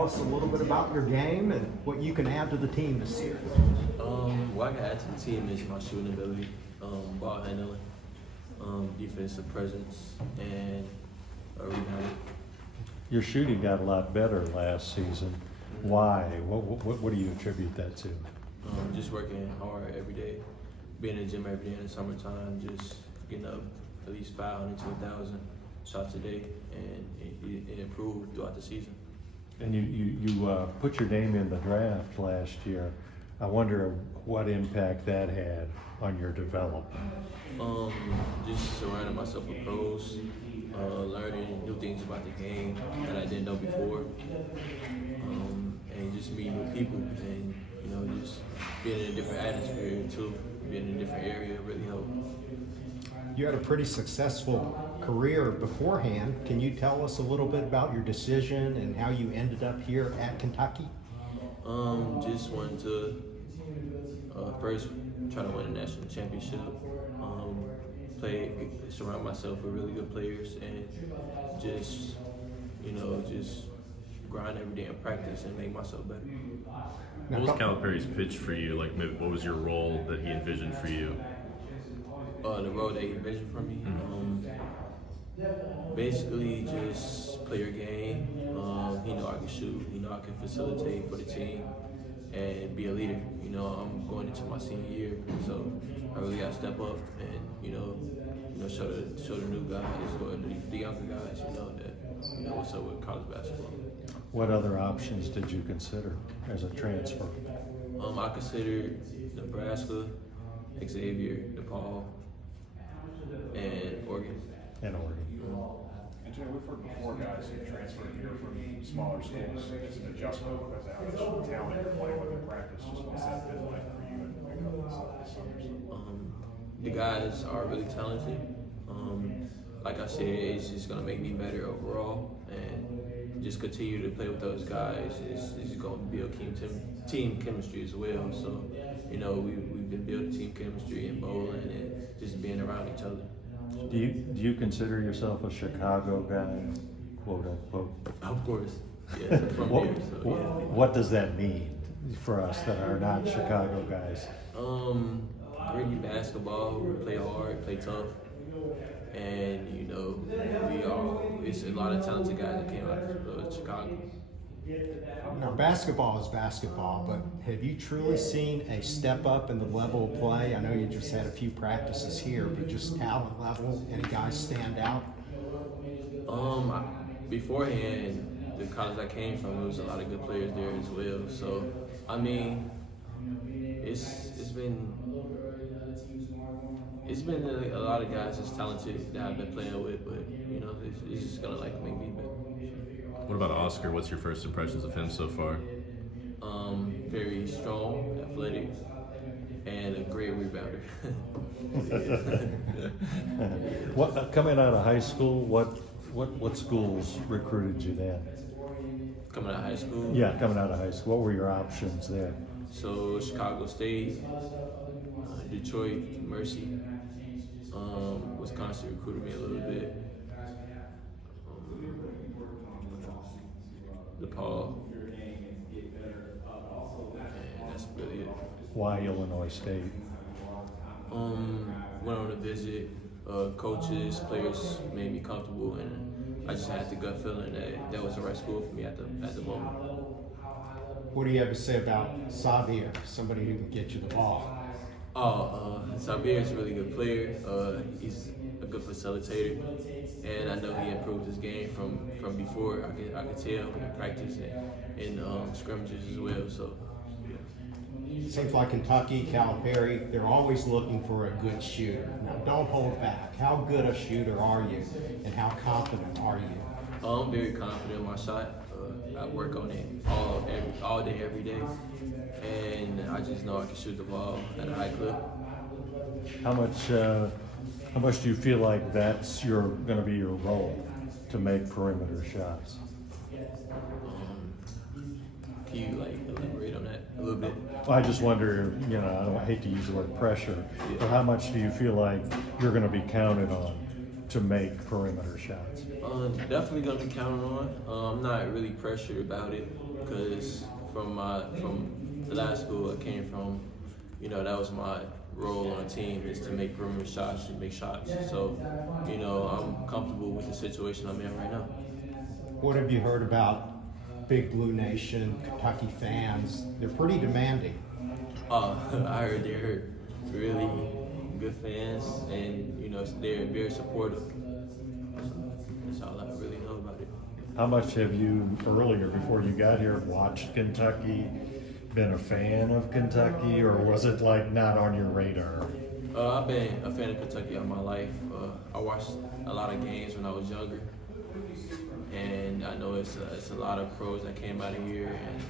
tell us a little bit about your game and what you can add to the team this year? What I can add to the team is my shooting ability, ball handling, defensive presence, and rebounding. Your shooting got a lot better last season. Why? What do you attribute that to? Just working hard every day, being in the gym every day in the summertime, just getting up at least 500 to 1,000 shots a day, and it improved throughout the season. And you put your name in the draft last year. I wonder what impact that had on your development. Just surrounding myself with pros, learning new things about the game that I didn't know before, and just meeting new people, and just being in a different atmosphere too, being in a different area really helped. You had a pretty successful career beforehand. Can you tell us a little bit about your decision and how you ended up here at Kentucky? Just wanted to first try to win a national championship, surround myself with really good players, and just grind every day in practice and make myself better. What was Calipari's pitch for you? Like, maybe what was your role that he envisioned for you? The role that he envisioned for me, basically just play your game. He know I can shoot. He know I can facilitate for the team and be a leader. I'm going into my senior year, so I really got to step up and show the new guys or the younger guys that what's up with college basketball. What other options did you consider as a transfer? I considered Nebraska, Xavier, DePaul, and Oregon. And Oregon. And Jay, we've heard before guys who transferred here from smaller schools. It's an adjustment because of how much talent you're playing with in practice. Just what's that been like for you and a couple of summers? The guys are really talented. Like I said, it's just gonna make me better overall, and just continue to play with those guys. It's going to build team chemistry as well. So, we've been building team chemistry in bowling and just being around each other. Do you consider yourself a Chicago guy, quote unquote? Of course, yeah. From here, so yeah. What does that mean for us that are not Chicago guys? Gritty basketball. We play hard, play tough, and it's a lot of talented guys that came out of Chicago. Now, basketball is basketball, but have you truly seen a step up in the level of play? I know you just had a few practices here, but just talent level, any guys stand out? Beforehand, the college I came from, there was a lot of good players there as well. So, it's been a lot of guys that's talented that I've been playing with, but it's just gonna make me better. What about Oscar? What's your first impressions of him so far? Very strong, athletic, and a great rebounder. Coming out of high school, what schools recruited you then? Coming out of high school? Yeah, coming out of high school. What were your options then? So Chicago State, Detroit, Mercy, Wisconsin recruited me a little bit. DePaul, and that's really it. Why Illinois State? Went on a visit. Coaches, players made me comfortable, and I just had the gut feeling that was the right school for me at the moment. What do you have to say about Xavier, somebody who can get you the ball? Xavier is a really good player. He's a good facilitator, and I know he improved his game from before. I could tell in practice and in scrimmages as well. So. It seems like Kentucky, Calipari, they're always looking for a good shooter. Now, don't hold back. How good a shooter are you, and how confident are you? I'm very confident in my shot. I work on it all day, every day, and I just know I can shoot the ball at a high clip. How much do you feel like that's going to be your role to make perimeter shots? Can you elaborate on that a little bit? Well, I just wonder, I don't hate to use the word pressure, but how much do you feel like you're going to be counted on to make perimeter shots? Definitely gonna be counted on. I'm not really pressured about it because from the last school I came from, that was my role on the team is to make perimeter shots and make shots. So, I'm comfortable with the situation I'm in right now. What have you heard about Big Blue Nation, Kentucky fans? They're pretty demanding. I heard they're really good fans, and they're very supportive. So that's all I really know about it. How much have you, earlier, before you got here, watched Kentucky, been a fan of Kentucky, or was it like not on your radar? I've been a fan of Kentucky all my life. I watched a lot of games when I was younger, and I know it's a lot of pros that came out of here, and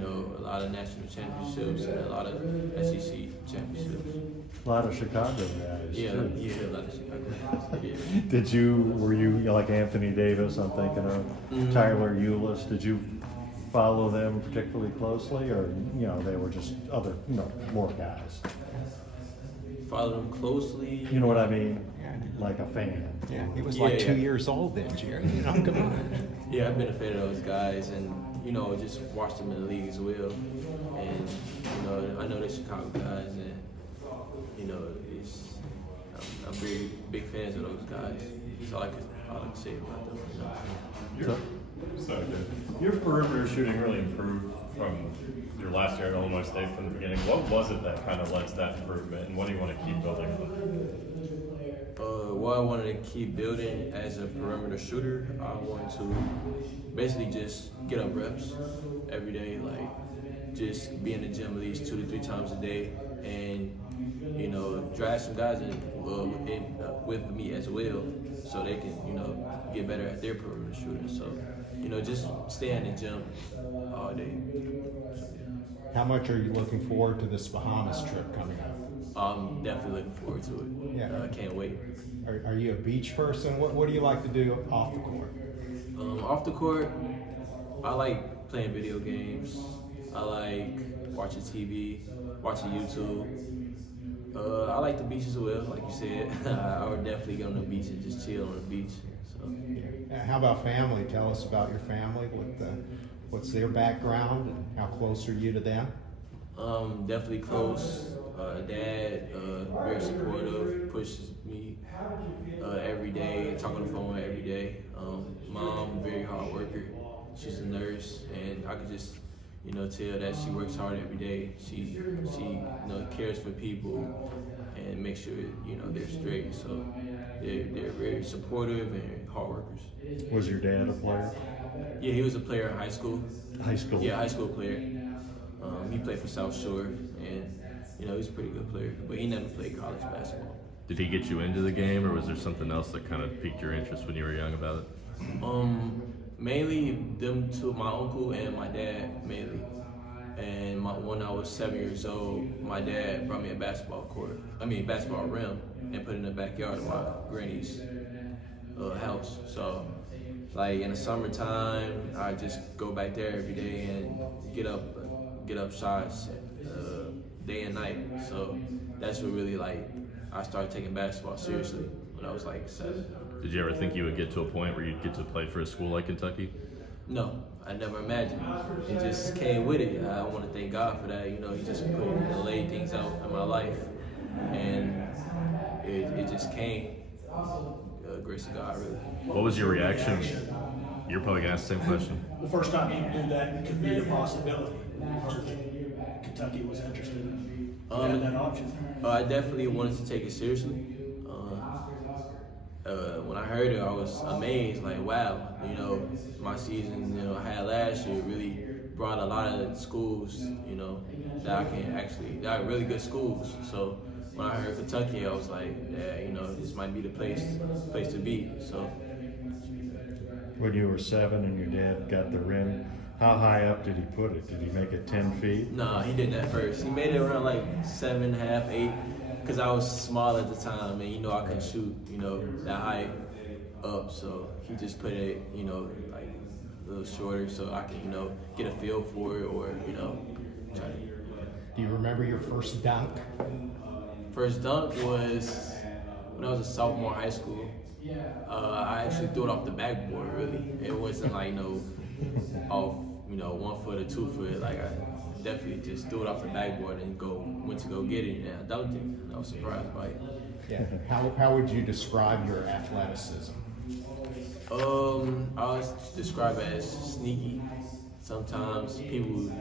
a lot of national championships and a lot of SEC championships. A lot of Chicago guys. Yeah, too. a lot of Chicago guys. Yeah. Were you like Anthony Davis, I'm thinking of, Tyler Eulis, did you follow them particularly closely, or, they were just other, more guys? Follow them closely. You know what I mean? Yeah. Like a fan. Yeah, he was Yeah, like 2 yeah. years old then, Jerry. Come on. Yeah, I've been a fan of those guys, and just watched them in the league as well. And I know they're Chicago guys, and I'm very big fans of those guys. That's all I can say about them. Your perimeter shooting really improved from your last year at Illinois State from the beginning. What was it that kind of led to that improvement, and what do you want to keep building on? What I wanted to keep building as a perimeter shooter, I wanted to basically just get up reps every day, like just be in the gym at least 2 to 3 times a day, and drag some guys in with me as well, so they can get better at their perimeter shooting. So just stay in the gym all day. How much are you looking forward to this Bahamas trip coming up? I'm definitely looking forward to it. Yeah. I can't wait. Are you a beach person? What do you like to do off the court? Off the court, I like playing video games. I like watching TV, watching YouTube. I like the beach as well, like you said. I would definitely get on the beach and just chill on the beach. So. How about family? Tell us about your family. What's their background and how close are you to them? Definitely close. Dad, very supportive, pushes me every day, talk on the phone every day. Mom, very hard worker. She's a nurse, and I could just, tell that she works hard every day. She cares for people and makes sure, they're straight. So they're very supportive and hard workers. Was your dad a player? Yeah, he was a player in high school. High school? Yeah, high school player. He played for South Shore, and he's a pretty good player, but he never played college basketball. Did he get you into the game, or was there something else that kind of piqued your interest when you were young about it? Mainly them two, my uncle and my dad, mainly. And when I was 7 years old, my dad brought me a basketball rim, and put it in the backyard of my granny's house. So, like in the summertime, I just go back there every day and get up shots day and night. So that's what really I started taking basketball seriously when I was 7. Did you ever think you would get to a point where you'd get to play for a school like Kentucky? No, I never imagined it. It just came with it. I want to thank God for that. He just laid things out in my life, and it just came. Grace of God, really. What was your reaction? You're probably gonna ask the same question. The first time you knew that could be a possibility, or Kentucky was interested in that option. I definitely wanted to take it seriously. When I heard it, I was amazed. Like, wow, my season, I had last year really brought a lot of schools, that are really good schools. So when I heard Kentucky, I was like, yeah, this might be the place to be. So. When you were 7 and your dad got the rim, how high up did he put it? Did he make it 10 feet? No, he did that first. He made it around 7.5, 8, because I was small at the time, and I couldn't shoot, that high up. So he just put it, a little shorter, so I can, get a feel for it, or try to. Do you remember your first dunk? First dunk was when I was a sophomore in high school. I actually threw it off the backboard. Really, it wasn't like off 1 foot or 2 foot. Like I definitely just threw it off the backboard and went to go get it, and I dunked it. And I was surprised by it. Yeah. How would you describe your athleticism? I would describe it as sneaky. Sometimes people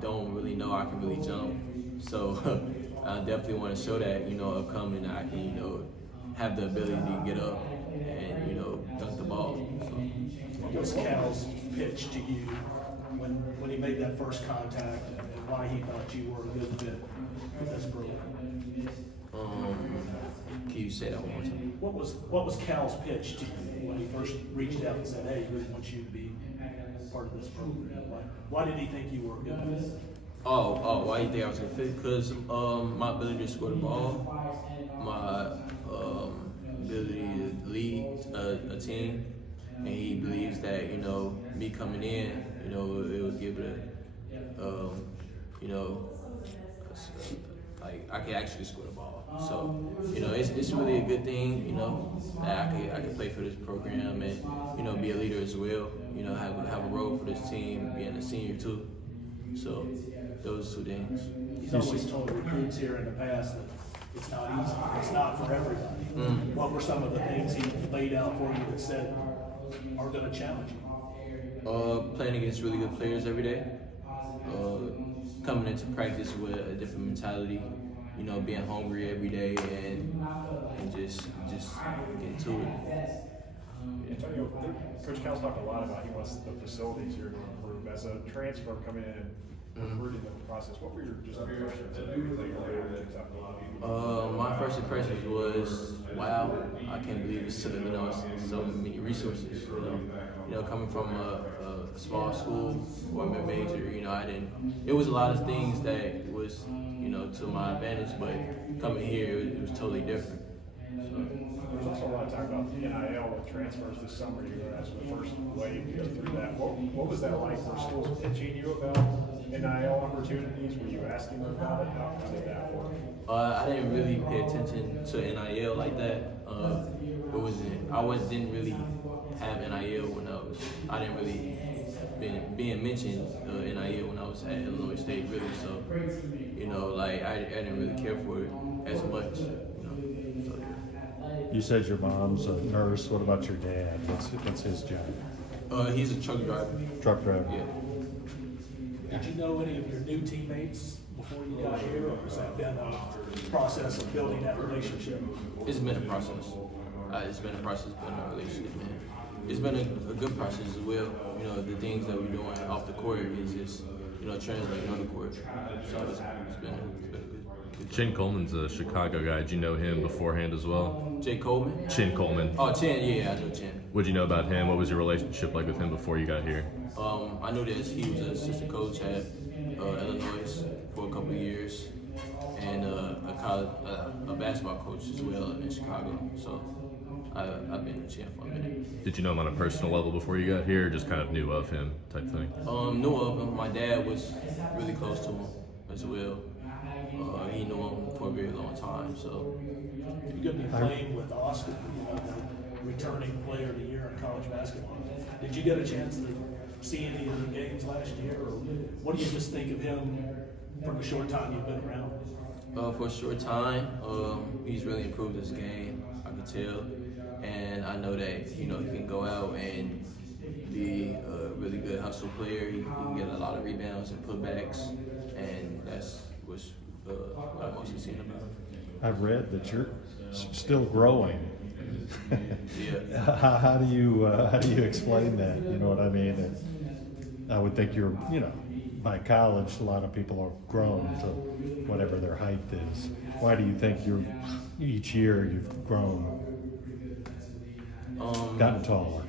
don't really know I can really jump, so I definitely want to show that upcoming I can have the ability to get up and dunk the ball. So. What was Cal's pitch to you when he made that first contact, and why he thought you were a good fit with this program? Can you say that one more time? What was Cal's pitch to you when he first reached out and said, "Hey, we want you to be part of this program"? Why did he think you were a good fit? Why do you think I was gonna fit? Because my ability to score the ball, my ability to lead a team, and he believes that me coming in, it would give it like I can actually score the ball. So it's really a good thing, that I could play for this program and be a leader as well. Have a role for this team, being a senior too. So those two things. He's always told recruits here in the past that it's not easy. It's not for everybody. What were some of the things he laid out for you that said are going to challenge you? Playing against really good players every day. Coming into practice with a different mentality. Being hungry every day and just get to it. Antonio, Coach Cal's talked a lot about he wants the facilities here to improve. As a transfer coming in and recruiting the process, what were your impressions of everything earlier in Kentucky? My first impressions was, wow, I can't believe it's so many resources. Coming from a small school or a mid-major, it was a lot of things that was, to my advantage, but coming here, it was totally different. There's also a lot of talk about the NIL with transfers this summer. You were as the first wave to go through that. What was that like? Were schools pitching you about NIL opportunities? Were you asking them about it? How did that work? I didn't really pay attention to NIL like that. Didn't really have NIL when I didn't really being mentioned NIL when I was at Illinois State, really. So I didn't really care for it as much. So, You said your mom's a nurse. What about your dad? What's his job? He's a truck driver. Truck driver. Yeah. Did you know any of your new teammates before you got here, or has that been a process of building that relationship? It's been a process. It's been a process building a relationship, man. It's been a good process as well. The things that we're doing off the court is just, translating on the court. So it's been a good. Chin Coleman's a Chicago guy. Did you know him beforehand as well? Jay Coleman? Chin Coleman. Oh, Chin, yeah, I know Chin. What did you know about him? What was your relationship like with him before you got here? I knew that he was an assistant coach at Illinois for a couple of years, and a basketball coach as well in Chicago. So I've been with Chin for a minute. Did you know him on a personal level before you got here, or just kind of knew of him type thing? Knew of him. My dad was really close to him as well. He knew him for a very long time. So You're going to be playing with Austin, the returning player of the year in college basketball. Did you get a chance to see any of the games last year, or what do you just think of him from the short time you've been around? For a short time, he's really improved his game. I can tell, and I know that he can go out and be a really good hustle player. He can get a lot of rebounds and putbacks, and that's what I mostly seen about him. I've read that you're still growing. Yeah. How do you explain that? You know what I mean? And I would think you're, by college, a lot of people are grown to whatever their height is. Why do you think each year you've grown, gotten taller?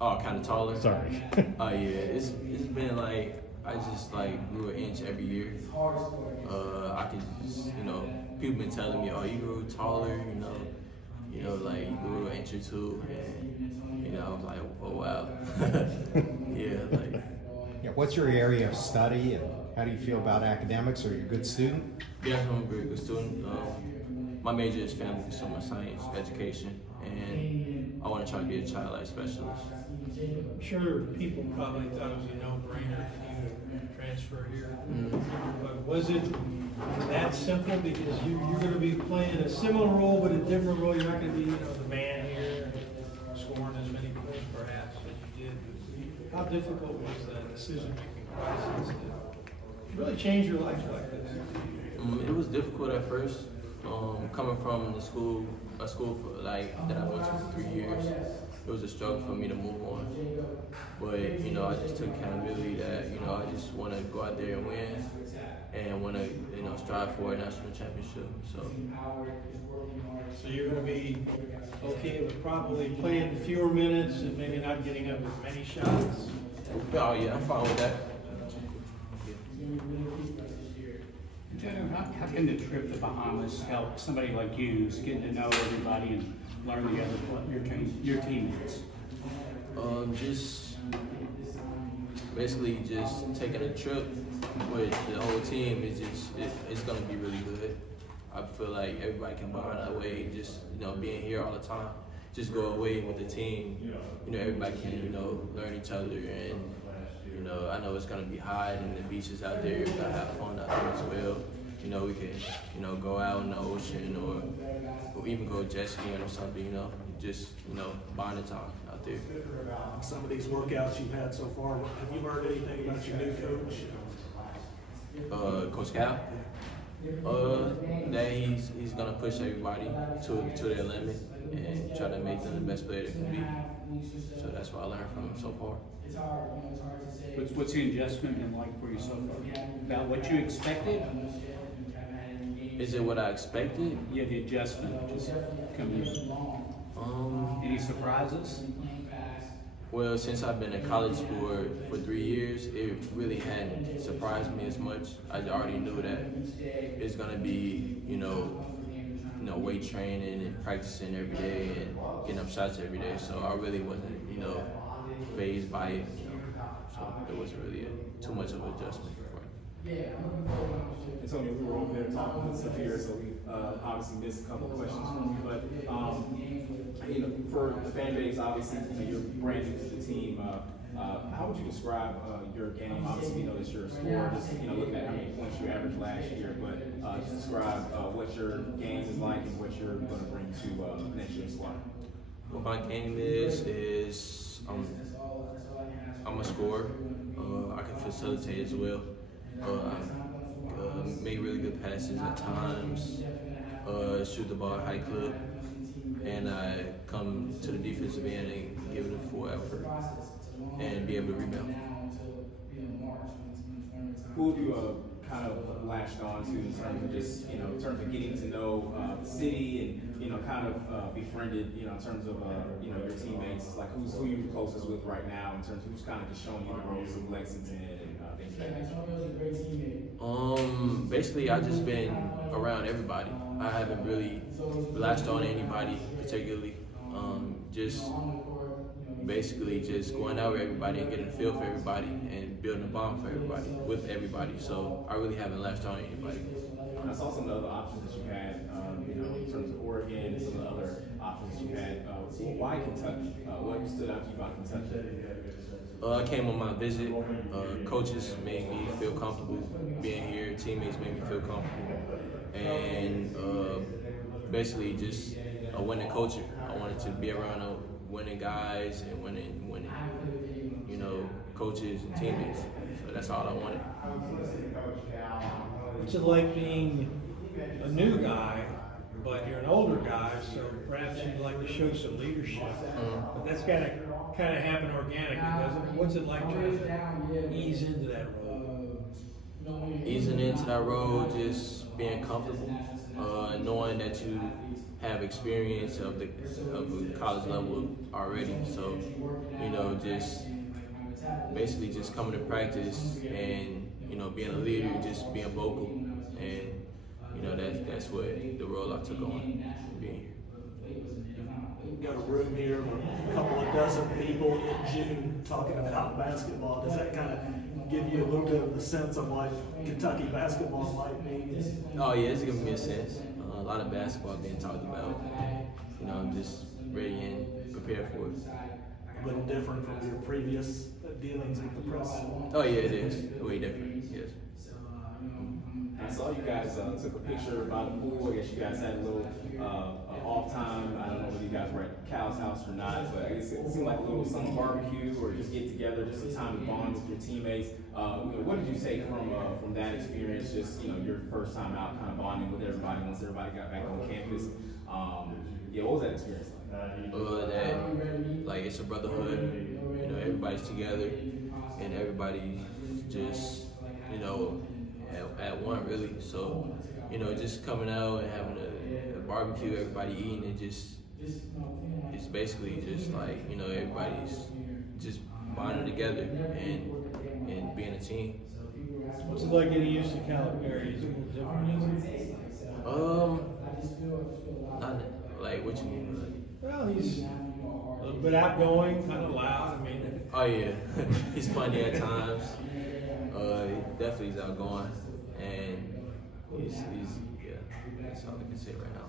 Oh, kind of taller. Sorry. Oh yeah, it's been like I just grew an inch every year. I could just people been telling me, oh, you grew taller, you grew an inch or two, and I was like, oh wow, yeah, Yeah, what's your area of study, and how do you feel about academics? Are you a good student? Yeah, I'm a very good student. My major is family consumer science education, and I want to try to be a child life specialist. I'm sure people probably thought it was a no-brainer for you to transfer here. But was it that simple? Because you're going to be playing a similar role, but a different role. You're not going to be, the man here, scoring as many points perhaps as you did. How difficult was that decision-making process to really change your life like this? It was difficult at first, coming from a school that I went to for 3 years. It was a struggle for me to move on, but I just took accountability that I just want to go out there and win, and want to strive for a national championship. So you're going to be okay with probably playing fewer minutes and maybe not getting up as many shots. oh yeah, I'm fine with that. Antonio, how can the trip to Bahamas help somebody like you who's getting to know everybody and learn the other your teammates? Just basically just taking a trip with the whole team is it's gonna be really good. I feel like everybody can bond that way. Just being here all the time, just go away with the team. Everybody can learn each other, and I know it's gonna be hot and the beaches out there. We're gonna have fun out there as well. We can go out in the ocean or even go jet skiing or something. Just bonding time out there. Some of these workouts you've had so far, have you learned anything about your new coach? Coach Cal. That he's gonna push everybody to their limit and try to make them the best player they can be. So that's what I learned from him so far. What's the adjustment been like for you so far? About what you expected? Is it what I expected? Yeah, the adjustment just coming in. Any surprises? Well, since I've been in college for 3 years, it really hadn't surprised me as much. I already knew that it's gonna be, weight training and practicing every day and getting up shots every day. So I really wasn't, fazed by it. So it wasn't really too much of an adjustment for me. Antonio, we were over there talking with Saphir, so we obviously missed a couple of questions from you. But for the fan base, obviously, you're brand new to the team. How would you describe your game? Obviously, we know that you're a scorer. Just looking at how many points you averaged last year, but just describe what your game is like and what you're going to bring to next year's squad. What my game is I'm a scorer. I can facilitate as well. Make really good passes at times. Shoot the ball at high clip, and I come to the defensive end and give it a full effort and be able to rebound. Who have you kind of latched on to in terms of just, in terms of getting to know the city and, kind of befriended, in terms of, your teammates? Like, who you're closest with right now in terms of who's kind of just showing you the ropes of Lexington and things like that? Basically, I've just been around everybody. I haven't really latched on to anybody particularly. Just basically just going out with everybody and getting a feel for everybody and building a bond for everybody, with everybody. So I really haven't latched on to anybody. I saw some of the other options that you had, in terms of Oregon and some of the other options you had. Why Kentucky? What stood out to you about Kentucky? I came on my visit. Coaches made me feel comfortable being here. Teammates made me feel comfortable. And basically just a winning culture. I wanted to be around winning guys and winning, coaches and teammates. So that's all I wanted. What's it like being a new guy, but you're an older guy, so perhaps you'd like to show some leadership. But that's gotta kind of happen organically, doesn't it? What's it like trying to ease into that role? Easing into that role, just being comfortable, knowing that you have experience of the college level already. So, just basically just coming to practice and being a leader, just being vocal, and that's what the role I took on being here. We've got a room here with a couple of dozen people in June talking about basketball. Does that kind of give you a little bit of the sense of what Kentucky basketball might be? Oh yeah, it's giving me a sense. A lot of basketball being talked about. I'm just ready and prepared prepared for it. A little different from your previous dealings with the press. Oh yeah, it is way different. Yes. I saw you guys took a picture by the pool. I guess you guys had a little off time. I don't know whether you guys were at Cal's house or not, but I guess it seemed like a little summer barbecue or just get together, just a time to bond with your teammates. What did you take from that experience? Just your first time out, kind of bonding with everybody once everybody got back on campus. What was that experience like? That like it's a brotherhood. Everybody's together, and everybody just at one really. So just coming out and having a barbecue, everybody eating, it's basically just like everybody's just bonding together and being a team. What's it like getting used to Calipari? Is it a little different, isn't it? Not like what you mean. Well, he's a little bit outgoing, kind of loud. I mean, Oh yeah, he's funny at times. He definitely is outgoing, and he's that's all I can say right now.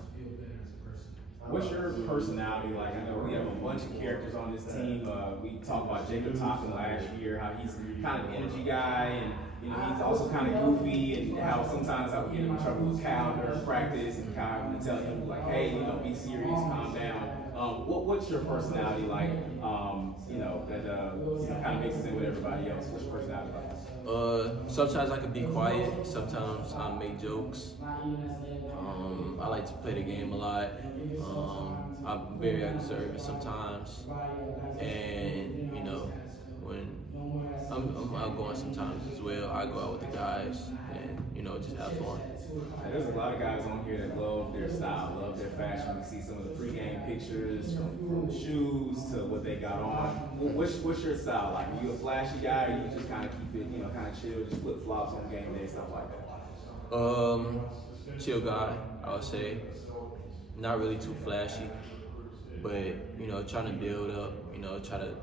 What's your personality like? I know we have a bunch of characters on this team. We talked about Jacob Toppin last year, how he's kind of an energy guy, and he's also kind of goofy, and how sometimes I would get him in trouble with Cal during practice, and Cal would tell him like, hey, be serious, calm down. What's your personality like? That kind of mixes in with everybody else. What's your personality like? Sometimes I can be quiet. Sometimes I make jokes. I like to play the game a lot. I'm very observant sometimes, and when I'm outgoing sometimes as well. I go out with the guys and just have fun. There's a lot of guys on here that love their style, love their fashion. We see some of the pregame pictures from the shoes to what they got on. What's your style like? Are you a flashy guy, or you just kind of keep it, kind of chill, just flip flops on game day, stuff like that? Chill guy, I would say. Not really too flashy, but trying to build up. Try to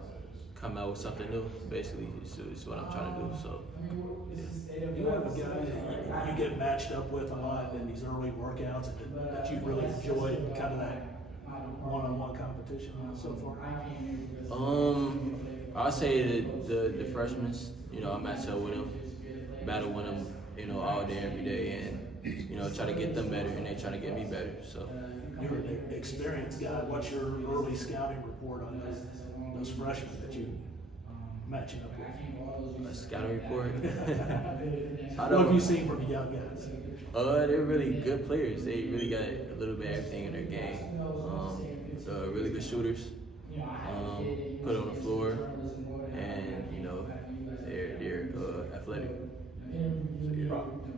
come out with something new. Basically, is what I'm trying to do. So. You have a guy that you get matched up with a lot in these early workouts that you really enjoyed, kind of that one-on-one competition so far? I'll say the freshmen. I match up with them, battle with them, all day, every day, and try to get them better, and they try to get me better. So. You're an experienced guy. What's your early scouting report on those freshmen that you matching up with? A scouting report. What have you seen from the young guys? They're really good players. They really got a little bit of everything in their game. Really good shooters. Put on the floor, and they're athletic. So, yeah.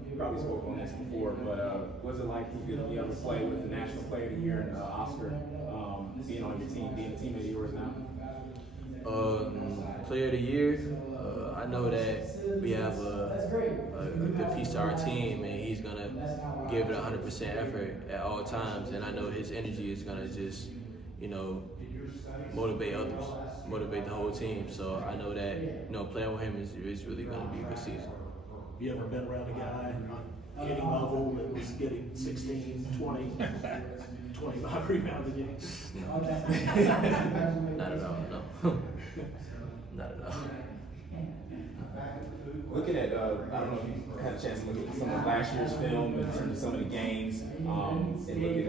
You probably spoke on this before, but what's it like to be able to play with the National Player of the Year and Oscar being on your team, being a teammate of yours now? Player of the Year, I know that we have a good piece to our team, and he's going to give it 100% effort at all times, and I know his energy is going to just, motivate others, motivate the whole team. So I know that, playing with him is really going to be a good season. You ever been around a guy on hitting level that was getting 16, 20, 25 rebounds a game? Not at all, no. Not at all. Looking at, I don't know if you had a chance to look at some of last year's film in terms of some of the games, and look at,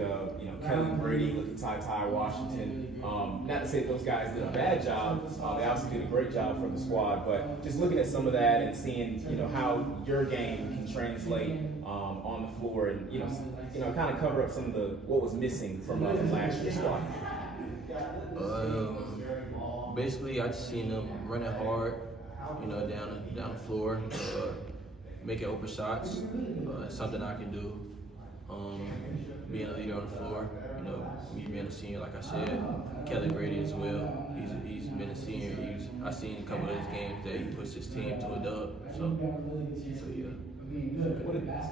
Kelly Brady, look at Ty Washington. Not to say those guys did a bad job, they obviously did a great job for the squad, but just looking at some of that and seeing, how your game can translate on the floor and, kind of cover up some of what was missing from last year's squad. Basically, I just seen them running hard, down the floor, making open shots. Something I can do. Being a leader on the floor, me being a senior, like I said. Kelly Brady as well. He's been a senior. I've seen a couple of his games that he pushed his team to a dub. So yeah.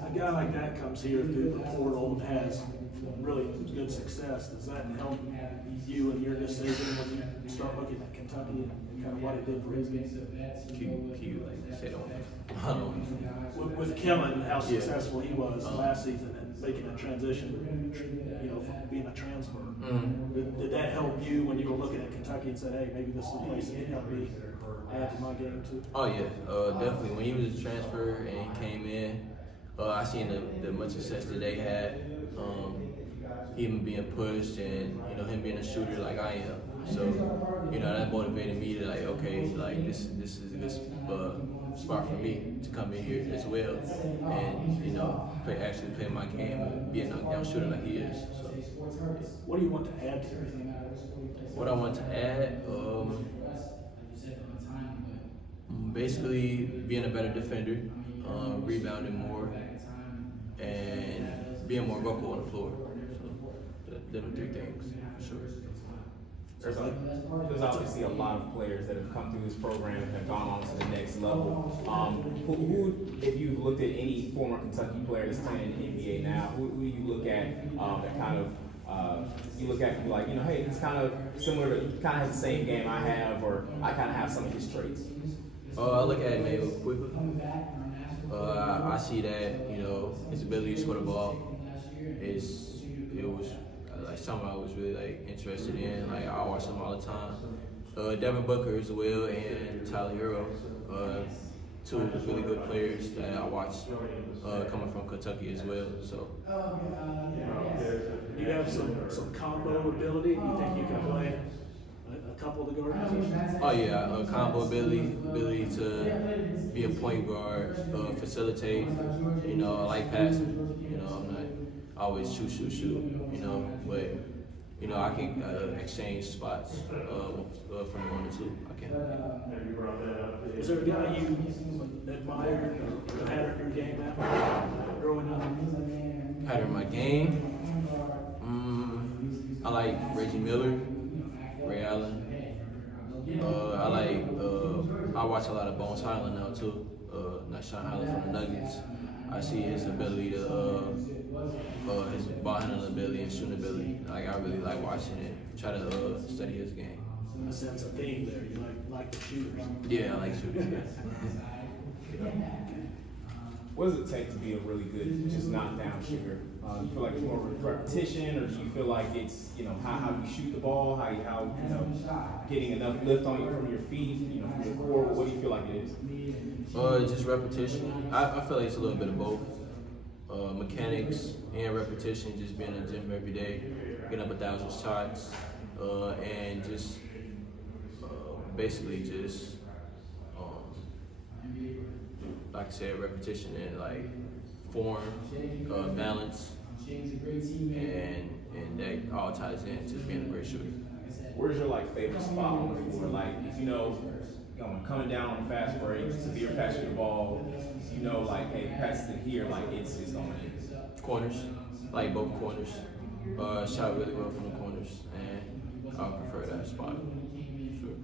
A guy like that comes here through the portal and has really good success. Does that help you in your decision when you start looking at Kentucky and kind of what it did for his game? Can you like say that one? With Coleman, how successful he was last season, making that transition, you know, from being a transfer. Mm. Did that help you when you were looking at Kentucky and said, hey, maybe this is a place that can help me add to my game too? Oh yeah, definitely. When he was a transfer and he came in, I seen the much success that they had. Him being pushed and him being a shooter like I am. So that motivated me to like, okay, like this is a good spot for me to come in here as well, and actually play my game and be a knockdown shooter like he is. So what do you want to add to your game? what I want to add, basically being a better defender, rebounding more, and being more vocal on the floor. So them three things for sure. There's obviously a lot of players that have come through this program and have gone on to the next level. Who, if you've looked at any former Kentucky player that's playing in the NBA now, who do you look at that kind of you look at and be like, hey, it's kind of similar to, he kind of has the same game I have, or I kind of have some of his traits? I look at it maybe quickly. I see that his ability to score the ball it was like something I was really like interested in. Like I watch him all the time. Devin Booker as well, and Tyler Hero, two really good players that I watch coming from Kentucky as well. So You have some combo ability. You think you can play a couple of the guard positions? oh yeah, combo ability to be a point guard, facilitate. I like passing. I'm not always shoot. But I can exchange spots from 1 to 2. I can. Is there a guy you admired or patterned your game after growing up? Pattern my game. I like Reggie Miller, Ray Allen. I watch a lot of Bones Highland now too. Sean Highland from the Nuggets. I see his ability to, his ball handling ability and shooting ability. Like I really like watching it. Try to study his game. I sense a theme there. You like the shooters. Yeah, I like shooting. What does it take to be a really good, just knockdown shooter? Do you feel like it's more repetition, or do you feel like it's how you shoot the ball, how getting enough lift on you from your feet, from your core? What do you feel like it is? Just repetition. I feel like it's a little bit of both. Mechanics and repetition, just being in the gym every day, getting up 1,000 shots, and just basically just like I said, repetition and like form, balance, and that all ties into being a great shooter. Where's your favorite spot on the floor? Like if coming down on fast breaks, Sabir passing the ball, like hey, pass it here, like it's going in. Corners, like both corners. Shot really well from the corners, and I prefer that spot. Sure.